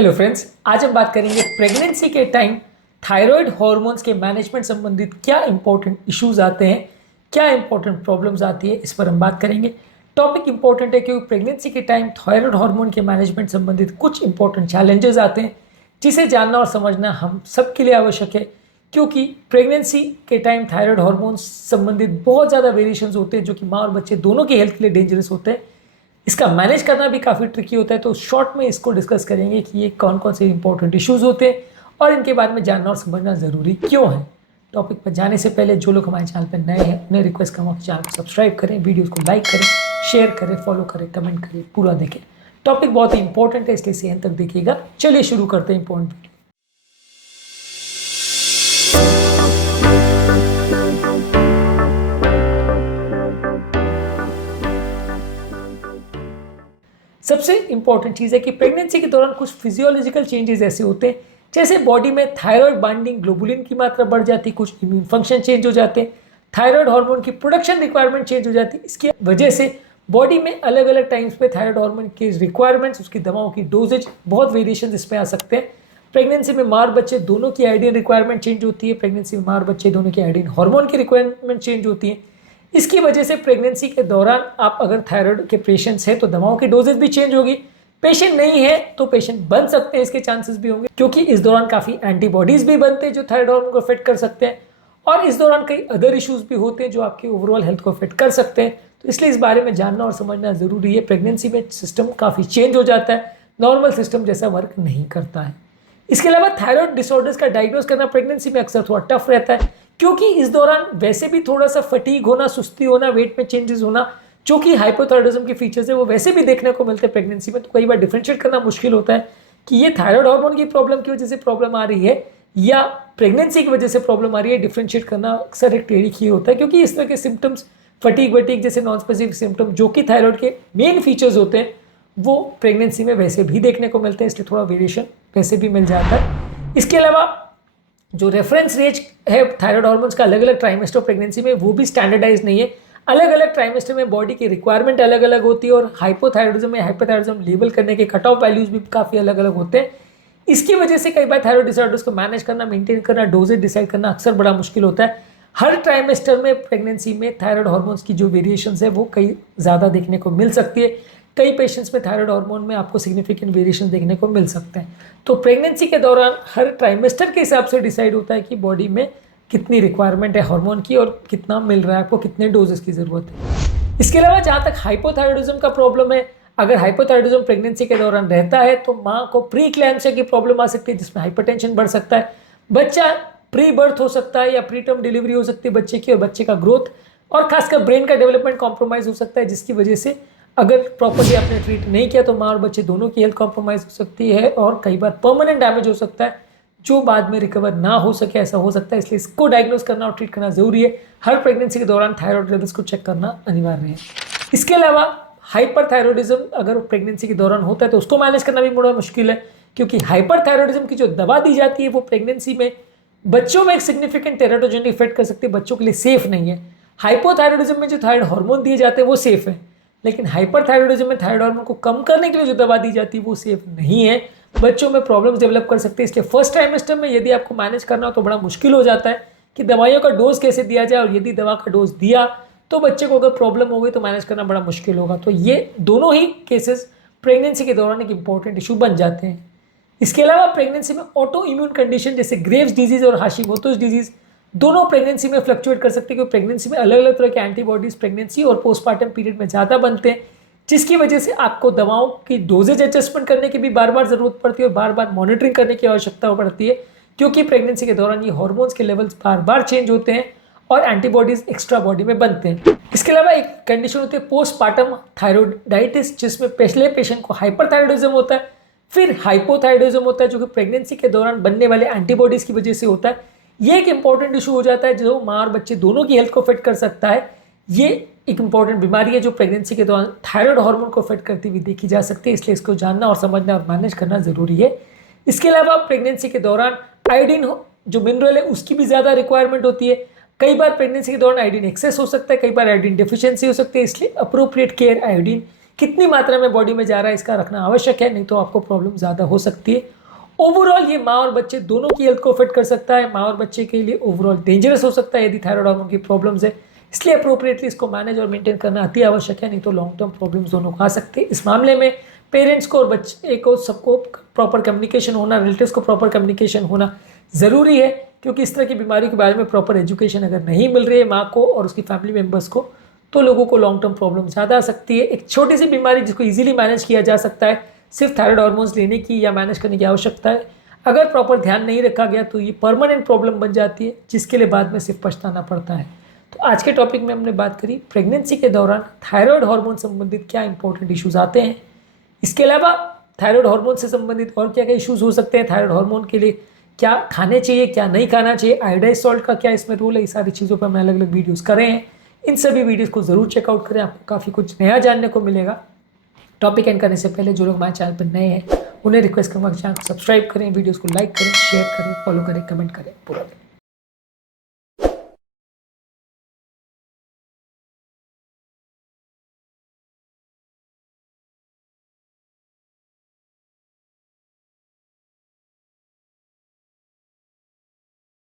Hello friends, आज हम बात करेंगे प्रेगनेंसी के टाइम थायराइड हार्मोन्स के मैनेजमेंट संबंधित क्या इंपॉर्टेंट इश्यूज आते हैं, क्या इंपॉर्टेंट प्रॉब्लम्स आती है, इस पर हम बात करेंगे। टॉपिक इंपॉर्टेंट है क्योंकि प्रेगनेंसी के टाइम थायराइड हार्मोन के मैनेजमेंट संबंधित कुछ इंपॉर्टेंट चैलेंजेस आते हैं जिसे जानना और समझना हम सबके लिए आवश्यक है। क्योंकि प्रेगनेंसी के टाइम थायराइड हार्मोन्स संबंधित बहुत ज़्यादा वेरिएशंस होते हैं जो कि माँ और बच्चे दोनों की हेल्थ के लिए डेंजरस होते हैं। इसका मैनेज करना भी काफ़ी ट्रिकी होता है। तो शॉर्ट में इसको डिस्कस करेंगे कि ये कौन कौन से इंपॉर्टेंट इश्यूज होते हैं और इनके बारे में जानना और समझना ज़रूरी क्यों है। टॉपिक पर जाने से पहले जो लोग हमारे चैनल पर नए हैं उन्हें रिक्वेस्ट करूँगा कि चैनल को सब्सक्राइब करें, वीडियोस को लाइक करें, शेयर करें, फॉलो करें, कमेंट करें, पूरा देखें। टॉपिक बहुत ही इंपॉर्टेंट है इसलिए इसे अंत तक देखिएगा। चलिए शुरू करते हैं इंपॉर्टेंट वीडियो। सबसे इंपॉर्टेंट चीज़ है कि प्रेगनेंसी के दौरान कुछ फिजियोलॉजिकल चेंजेस ऐसे होते हैं जैसे बॉडी में थायराइड बाइंडिंग ग्लोबुलिन की मात्रा बढ़ जाती है, कुछ इम्यून फंक्शन चेंज हो जाते हैं, थायराइड हार्मोन की प्रोडक्शन रिक्वायरमेंट चेंज हो जाती है। इसकी वजह से बॉडी में अलग अलग टाइम्स पे थायराइड हार्मोन की रिक्वायरमेंट्स, उसकी दवाओं की डोजेज, बहुत वेरिएशन इसमें आ सकते हैं। प्रेगनेंसी में माँ और बच्चे दोनों की आयोडीन रिक्वायरमेंट चेंज होती है। प्रेगनेंसी में माँ और बच्चे दोनों की आयोडीन हार्मोन की रिक्वायरमेंट चेंज होती है। इसकी वजह से प्रेगनेंसी के दौरान आप अगर थायराइड के पेशेंट्स हैं तो दवाओं की डोजेज भी चेंज होगी। पेशेंट नहीं है तो पेशेंट बन सकते हैं, इसके चांसेस भी होंगे क्योंकि इस दौरान काफ़ी एंटीबॉडीज भी बनते हैं जो थायराइड हार्मोन को अफेक्ट कर सकते हैं। और इस दौरान कई अदर इश्यूज भी होते हैं जो आपकी ओवरऑल हेल्थ को अफेक्ट कर सकते हैं। तो इसलिए इस बारे में जानना और समझना जरूरी है। प्रेगनेंसी में सिस्टम काफ़ी चेंज हो जाता है, नॉर्मल सिस्टम जैसा वर्क नहीं करता है। इसके अलावा थायराइड डिसऑर्डर्स का डायग्नोस करना प्रेगनेंसी में अक्सर थोड़ा टफ रहता है क्योंकि इस दौरान वैसे भी थोड़ा सा फटीग होना, सुस्ती होना, वेट में चेंजेस होना जो कि हाइपोथायराइडिज्म के फीचर्स है वो वैसे भी देखने को मिलते हैं प्रेगनेंसी में। तो कई बार डिफरेंशिएट करना मुश्किल होता है कि ये थायराइड हार्मोन की प्रॉब्लम की वजह से प्रॉब्लम आ रही है या प्रेगनेंसी की वजह से प्रॉब्लम आ रही है। डिफरेंशिएट करना अक्सर एक टेढ़ी खीर होता है क्योंकि इस तरह के सिम्टम्स, फटीग वटीग जैसे नॉन स्पेसिफिक सिम्टम जो कि थायराइड के मेन फीचर्स होते हैं वो प्रेगनेंसी में वैसे भी देखने को मिलते हैं, इसलिए थोड़ा वेरिएशन वैसे भी मिल जाता है। इसके अलावा जो रेफरेंस रेंज है थायराइड हार्मोन्स का अलग अलग ट्राइमेस्टर प्रेगनेंसी में वो भी स्टैंडर्डाइज नहीं है। अलग अलग ट्राइमेस्टर में बॉडी की रिक्वायरमेंट अलग अलग होती है और हाइपोथायराइडिज्म या हाइपरथायराइडिज्म लेबल करने के कट ऑफ वैल्यूज भी काफ़ी अलग अलग होते हैं। इसकी वजह से कई बार थायराइड डिसऑर्डर्स को मैनेज करना, मेंटेन करना, डोजेज डिसाइड करना अक्सर बड़ा मुश्किल होता है। हर ट्राइमेस्टर में प्रेगनेंसी में थायराइड हार्मोन्स की जो वेरिएशंस है वो कई ज़्यादा देखने को मिल सकती है। कई पेशेंट्स में थायराइड हार्मोन में आपको सिग्निफिकेंट वेरिएशन देखने को मिल सकते हैं। तो प्रेगनेंसी के दौरान हर ट्राइमेस्टर के हिसाब से डिसाइड होता है कि बॉडी में कितनी रिक्वायरमेंट है हार्मोन की और कितना मिल रहा है, आपको कितने डोजेस की ज़रूरत है। इसके अलावा जहाँ तक हाइपोथायराइडिज्म का प्रॉब्लम है, अगर हाइपोथायराइडिज्म प्रेगनेंसी के दौरान रहता है तो माँ को प्री इक्लैम्सिया की प्रॉब्लम आ सकती है जिसमें हाइपरटेंशन बढ़ सकता है। बच्चा प्री बर्थ हो सकता है या प्री टर्म डिलीवरी हो सकती है बच्चे की, और बच्चे का ग्रोथ और खासकर ब्रेन का डेवलपमेंट कॉम्प्रोमाइज़ हो सकता है जिसकी वजह से अगर प्रॉपर्ली आपने ट्रीट नहीं किया तो माँ और बच्चे दोनों की हेल्थ कॉम्प्रोमाइज़ हो सकती है और कई बार परमानेंट डैमेज हो सकता है जो बाद में रिकवर ना हो सके, ऐसा हो सकता है। इसलिए इसको डायग्नोस करना और ट्रीट करना जरूरी है। हर प्रेगनेंसी के दौरान थायराइड लेवल्स को चेक करना अनिवार्य है। इसके अलावा हाइपरथायराइडिज्म अगर प्रेगनेंसी के दौरान होता है तो उसको मैनेज करना भी बड़ा मुश्किल है क्योंकि हाइपरथायराइडिज्म की जो दवा दी जाती है वो प्रेगनेंसी में बच्चों में एक सिग्निफिकेंट टेराटोजेनिक इफेक्ट कर सकती है, बच्चों के लिए सेफ नहीं है। हाइपोथायराइडिज्म में जो थायराइड हार्मोन दिए जाते हैं वो सेफ है, लेकिन हाइपरथायराइडिज्म में थायराइड हार्मोन को कम करने के लिए जो दवा दी जाती है वो सेफ नहीं है, बच्चों में प्रॉब्लम्स डेवलप कर सकते हैं। इसलिए फर्स्ट ट्राइमेस्टर में यदि आपको मैनेज करना हो तो बड़ा मुश्किल हो जाता है कि दवाइयों का डोज कैसे दिया जाए, और यदि दवा का डोज दिया तो बच्चे को अगर प्रॉब्लम हो गई तो मैनेज करना बड़ा मुश्किल होगा। तो ये दोनों ही केसेस प्रेगनेंसी के दौरान एक इंपॉर्टेंट इशू बन जाते हैं। इसके अलावा प्रेगनेंसी में ऑटो इम्यून कंडीशन जैसे ग्रेव्स डिजीज और हाशिमोटोस डिजीज दोनों प्रेगनेंसी में फ्लक्चुएट कर सकते हैं क्योंकि प्रेगनेंसी में अलग अलग तरह के एंटीबॉडीज प्रेगनेंसी और पोस्टमार्टम पीरियड में ज़्यादा बनते हैं जिसकी वजह से आपको दवाओं की डोजेज एडजस्टमेंट करने की भी बार बार ज़रूरत पड़ती है और बार बार मॉनिटरिंग करने की आवश्यकता पड़ती है क्योंकि प्रेगनेंसी के दौरान ये हार्मोन्स के लेवल्स बार बार चेंज होते हैं और एंटीबॉडीज एक्स्ट्रा बॉडी में बनते हैं। इसके अलावा एक कंडीशन होती है पोस्टमार्टम थायराइडाइटिस जिसमें पहले पेशेंट को हाइपरथायराइडिज्म होता है, फिर हाइपोथायराइडिज्म होता है जो कि प्रेगनेंसी के दौरान बनने वाले एंटीबॉडीज की वजह से होता है। ये एक इंपॉर्टेंट इशू हो जाता है जो माँ और बच्चे दोनों की हेल्थ को अफेक्ट कर सकता है। ये एक इंपॉर्टेंट बीमारी है जो प्रेगनेंसी के दौरान थायराइड हार्मोन को अफेक्ट करती हुई देखी जा सकती है, इसलिए इसको जानना और समझना और मैनेज करना जरूरी है। इसके अलावा प्रेगनेंसी के दौरान आयोडीन जो मिनरल है उसकी भी ज़्यादा रिक्वायरमेंट होती है। कई बार प्रेगनेंसी के दौरान आयोडीन एक्सेस हो सकता है, कई बार आयोडीन डेफिशिएंसी हो सकती है, इसलिए अप्रोप्रिएट केयर आयोडीन कितनी मात्रा में बॉडी में जा रहा है इसका रखना आवश्यक है, नहीं तो आपको प्रॉब्लम ज़्यादा हो सकती है। ओवरऑल ये माँ और बच्चे दोनों की हेल्थ को अफेक्ट कर सकता है। माँ और बच्चे के लिए ओवरऑल डेंजरस हो सकता है यदि थायराइड हार्मोन की प्रॉब्लम्स है, इसलिए अप्रोप्रिएटली इसको मैनेज और मेंटेन करना अति आवश्यक है, नहीं तो लॉन्ग टर्म प्रॉब्लम्स दोनों को आ सकती है। इस मामले में पेरेंट्स को और बच्चे को सबको प्रॉपर कम्युनिकेशन होना, रिलेटिव्स को प्रॉपर कम्युनिकेशन होना ज़रूरी है, क्योंकि इस तरह की बीमारी के बारे में प्रॉपर एजुकेशन अगर नहीं मिल रही है माँ को और उसकी फैमिली मेम्बर्स को, तो लोगों को लॉन्ग टर्म प्रॉब्लम ज़्यादा आ सकती है। एक छोटी सी बीमारी जिसको ईजिली मैनेज किया जा सकता है, सिर्फ थायराइड हार्मोन्स लेने की या मैनेज करने की आवश्यकता है। अगर प्रॉपर ध्यान नहीं रखा गया तो ये परमानेंट प्रॉब्लम बन जाती है, जिसके लिए बाद में सिर्फ पछताना पड़ता है। तो आज के टॉपिक में हमने बात करी प्रेगनेंसी के दौरान थायराइड हार्मोन संबंधित क्या इंपॉर्टेंट इश्यूज आते हैं, इसके अलावा थायराइड हार्मोन से संबंधित और क्या क्या इश्यूज हो सकते हैं, थायराइड हार्मोन के लिए क्या खाने चाहिए क्या नहीं खाना चाहिए, आयोडाइज सॉल्ट का क्या इसमें रोल है, ये सारी चीज़ों पर मैं अलग अलग वीडियोज़ कर रहे हैं। इन सभी वीडियोज़ को ज़रूर चेकआउट करें, आपको काफ़ी कुछ नया जानने को मिलेगा। टॉपिक एंड करने से पहले जो लोग हमारे चैनल पर नए हैं उन्हें रिक्वेस्ट करूँगा कि चैनल को सब्सक्राइब करें, वीडियोज़ को लाइक करें, शेयर करें, फॉलो करें, कमेंट करें पूरा दिन।